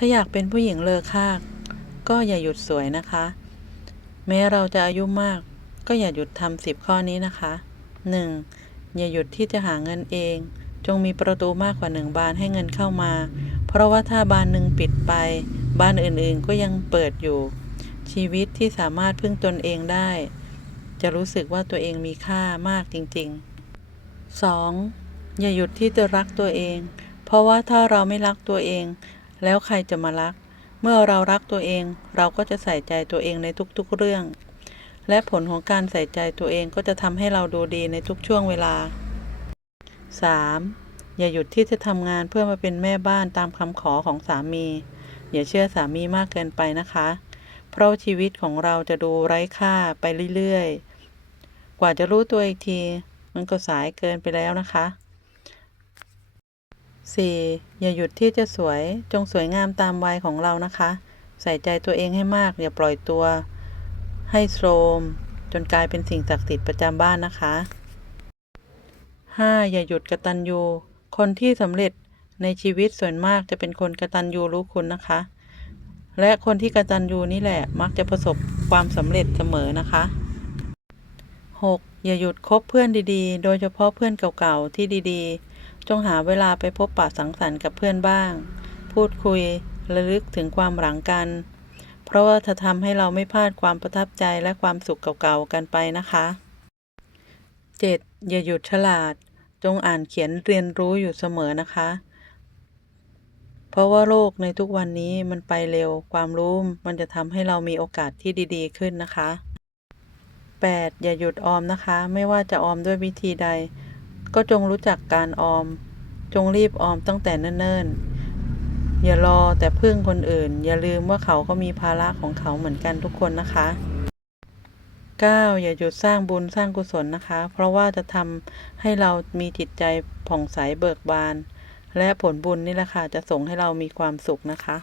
ถ้าอยากเป็นผู้หญิงเลอค่าก็อย่าหยุดสวยนะคะ แม้เราจะอายุมาก ก็อย่าหยุดทำสิบข้อนี้นะคะ 1. อย่าหยุดที่จะหาเงินเอง จงมีประตูมากกว่าหนึ่งบานให้เงินเข้ามา เพราะว่าถ้าบานหนึ่งปิดไป บานอื่นๆก็ยังเปิดอยู่ ชีวิตที่สามารถพึ่งตนเองได้ จะรู้สึกว่าตัวเองมีค่ามากจริง ๆ 2. อย่าหยุดที่จะรักตัวเอง เพราะว่าถ้าเราไม่รักตัวเอง แล้วใครจะมารัก เมื่อเรารักตัวเอง เราก็จะใส่ใจตัวเองในทุกๆเรื่อง และผลของการใส่ใจตัวเองก็จะทำให้เราดูดีในทุกช่วงเวลา 3. อย่าหยุดที่จะทำงานเพื่อมาเป็นแม่บ้านตามคำขอของสามี อย่าเชื่อสามีมากเกินไปนะคะ เพราะชีวิตของเราจะดูไร้ค่าไปเรื่อยๆ กว่าจะรู้ตัวอีกที มันก็สายเกินไปแล้วนะคะ 4. อย่าหยุดที่จะสวย จงสวยงามตามวัยของเรานะคะ ใส่ใจตัวเองให้มาก อย่าปล่อยตัว ให้โทรม จนกลายเป็นสิ่งศักดิ์สิทธิ์ประจำบ้านนะคะ 5. อย่าหยุดกระตันยู คนที่สำเร็จในชีวิตส่วนมากจะเป็นคนกระตันยูรู้คุณนะคะ และคนที่กระตันยูนี่แหละมักจะประสบความสำเร็จเสมอนะคะ 6. อย่าหยุดคบเพื่อนดีๆ โดยเฉพาะเพื่อนเก่าๆที่ดีๆ จงหาเวลาไปพบปะสังสรรค์กับเพื่อนบ้าง พูดคุยระลึกถึงความหลังกัน เพราะว่าจะทำให้เราไม่พลาดความประทับใจและความสุขเก่าๆกันไปนะคะ 7. อย่าหยุดฉลาด จงอ่านเขียนเรียนรู้อยู่เสมอนะคะ เพราะว่าโลกในทุกวันนี้มันไปเร็ว ความรู้มันจะทำให้เรามีโอกาสที่ดีๆ ขึ้นนะคะ 8. อย่าหยุดออมนะคะ ไม่ว่าจะออมด้วยวิธีใด ก็จงรู้จักการออม จงรีบออมตั้งแต่เนิ่นๆ อย่ารอแต่พึ่งคนอื่น อย่าลืมว่าเขาก็มีภาระของเขาเหมือนกันทุกคนนะคะ 9. อย่าหยุดสร้างบุญสร้างกุศลนะคะ เพราะว่าจะทำให้เรามีจิตใจผ่องใสเบิกบาน และผลบุญนี่แหละค่ะจะส่งให้เรามีความสุขนะคะ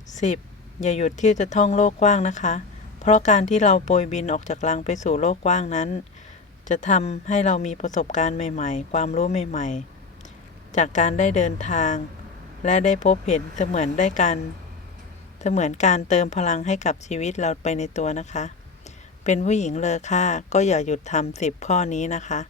10. อย่าหยุดที่จะท่องโลกกว้างนะคะ เพราะการที่เราโปรยบินออกจากรังไปสู่โลกกว้างนั้น จะทำให้เรามีประสบการณ์ใหม่ ๆ ความรู้ใหม่ ๆ จากการได้เดินทาง และได้พบเห็นเสมือนได้การเสมือนการเติมพลังให้กับชีวิตเราไปในตัวนะคะ เป็นผู้หญิงเลอค่าก็อย่าหยุดทำสิบข้อนี้นะคะ